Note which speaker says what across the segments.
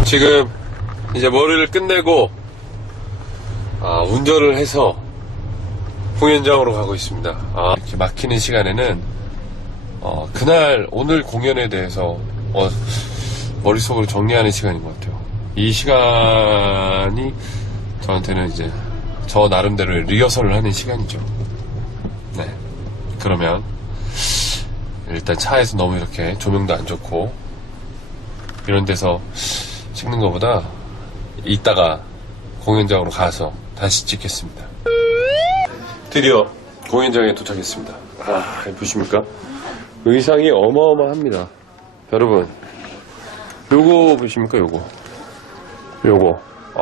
Speaker 1: 지금 이제 머리를 끝내고 운전을 해서 공연장으로 가고 있습니다. 이렇게 막히는 시간에는 그날 오늘 공연에 대해서 머릿속으로 정리하는 시간인 것 같아요. 이 시간이 저한테는 이제 저 나름대로 리허설을 하는 시간이죠. 네. 그러면 일단 차에서 너무 이렇게 조명도 안 좋고 이런 데서 찍는 것보다 이따가 공연장으로 가서 다시 찍겠습니다. 드디어 공연장에 도착했습니다. 보십니까? 의상이 어마어마합니다. 여러분, 요거 보십니까? 요거.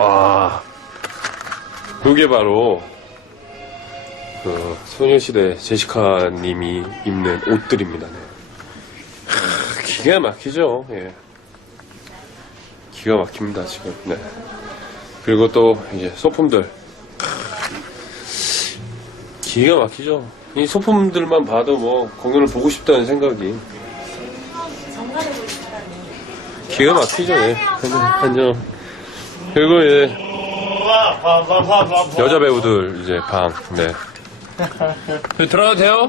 Speaker 1: 요게 바로 그 소녀시대 제시카 님이 입는 옷들입니다. 네. 기가 막히죠. 예. 기가 막힙니다, 지금. 네. 그리고 또 이제 소품들. 기가 막히죠. 이 소품들만 봐도 뭐 공연을 보고 싶다는 생각이. 기가 막히죠. 예. 안녕. 그리고 이제 여자 배우들 이제 방. 네. 들어가도 돼요?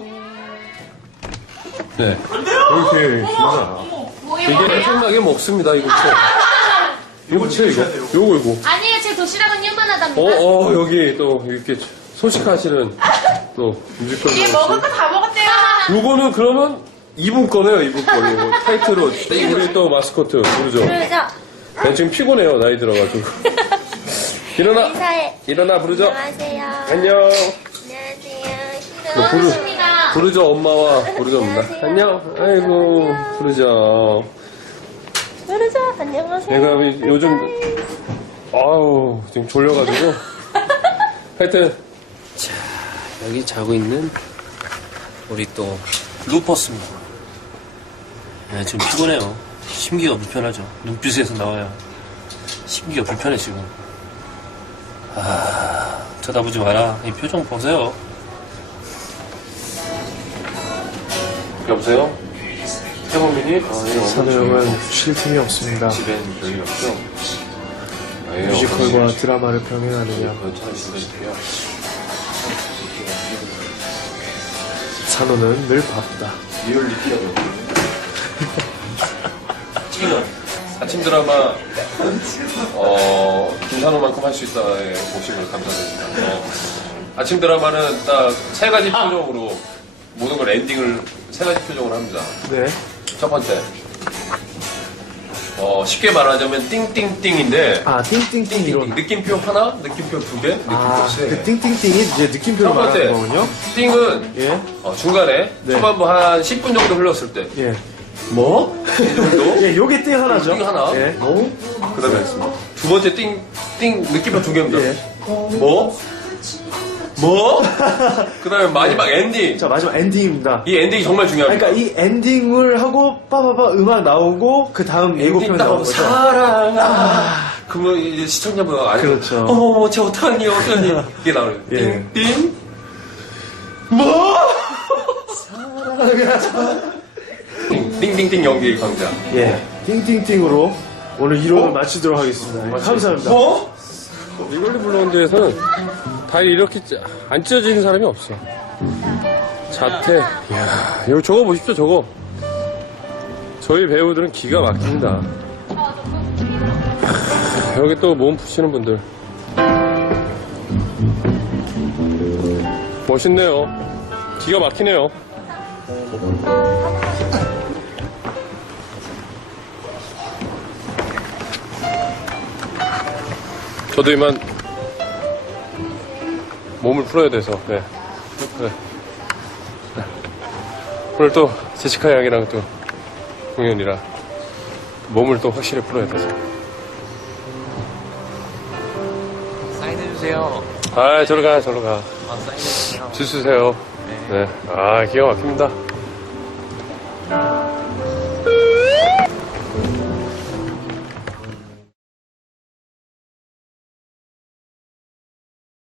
Speaker 1: 네. 이렇게 있습니다. 이게 엄청나게 먹습니다. 이거 채. 요거.
Speaker 2: 아니에요, 제 도시락은 유만하답니다.
Speaker 1: 여기 또 이렇게 소식하시는 또 뮤지컬.
Speaker 2: 얘 먹을 거 다 먹었대요.
Speaker 1: 요거는 그러면 2분 거네요, 2분 거. 이거 타이틀로. 우리 또 마스코트, 부르죠. 난 지금 피곤해요, 나이 들어가지고. 일어나.
Speaker 2: 인사해.
Speaker 1: 일어나, 부르죠.
Speaker 2: 안녕하세요.
Speaker 1: 안녕.
Speaker 2: 안녕하세요.
Speaker 1: 부르죠, 엄마와 부르죠, 엄마. 안녕. 아이고, 부르죠.
Speaker 2: 안녕하세요.
Speaker 1: 내가 요즘, 지금 졸려가지고. 하여튼.
Speaker 3: 자, 여기 자고 있는 우리 또 루퍼스입니다. 지금 피곤해요. 심기가 불편하죠. 눈빛에서 나와요. 심기가 불편해 지금. 쳐다보지 마라. 이 표정 보세요.
Speaker 1: 여보세요? 태범민이?
Speaker 4: 산호 형은 쉴 틈이 없습니다.
Speaker 1: 집엔 별일 없죠?
Speaker 4: 뮤지컬과 드라마를 병행하느냐. 산호는 늘 바쁘다.
Speaker 1: 아침 드라마 김산호만큼 할 수 있다에 보시면 감사드립니다. 아침 드라마는 딱 세 가지 표정으로 모든 걸 엔딩을 세 가지 표정으로 합니다.
Speaker 4: 네.
Speaker 1: 첫 번째, 쉽게 말하자면 띵띵띵인데
Speaker 4: 띵띵띵 이론.
Speaker 1: 느낌표 하나, 느낌표 두 개, 느낌표 세 개.
Speaker 4: 그 띵띵띵이 이제 느낌표로
Speaker 1: 첫 번째,
Speaker 4: 말하는 거군요.
Speaker 1: 띵은
Speaker 4: 예.
Speaker 1: 중간에
Speaker 4: 네.
Speaker 1: 초반부 한 10분 정도 흘렀을 때
Speaker 4: 예. 뭐?
Speaker 1: 이 정도.
Speaker 4: 예, 요게 띵 하나죠.
Speaker 1: 띵 하나.
Speaker 4: 예.
Speaker 1: 그 다음에 두 번째 띵 느낌표 두 개입니다.
Speaker 4: 예.
Speaker 1: 뭐? 그 다음에 마지막 엔딩.
Speaker 4: 자, 마지막 엔딩입니다.
Speaker 1: 이 엔딩이 정말 중요합니다.
Speaker 4: 그러니까 이 엔딩을 하고 빠바바 음악 나오고 그 다음 예고편
Speaker 1: 엔딩 딱
Speaker 4: 나오는
Speaker 1: 하고
Speaker 4: 거죠.
Speaker 1: 사랑아. 그러면 이제 시청자분은 알죠.
Speaker 4: 그렇죠.
Speaker 1: 어머, 쟤 어떡하니. 이게 나오는 거예요.
Speaker 4: 예.
Speaker 1: 띵띵. 뭐? 띵띵띵 연기 강자.
Speaker 4: 예. 띵띵띵으로 오늘 1호를 마치도록 하겠습니다. 예, 감사합니다.
Speaker 1: 뭐? 리걸리 블론드에서는 다 이렇게 안 찢어지는 사람이 없어. 자태. 이야, 이거 저거 보십시오, 저거. 저희 배우들은 기가 막힙니다. 여기 또 몸 푸시는 분들. 멋있네요. 기가 막히네요. 저도 이만 몸을 풀어야 돼서, 네. 오늘 또 제시카 양이랑 또 공연이라 몸을 또 확실히 풀어야 돼서.
Speaker 3: 사인해주세요.
Speaker 1: 저로 가.
Speaker 3: 사인해주세요.
Speaker 1: 줄 쓰세요. 네. 기가 막힙니다.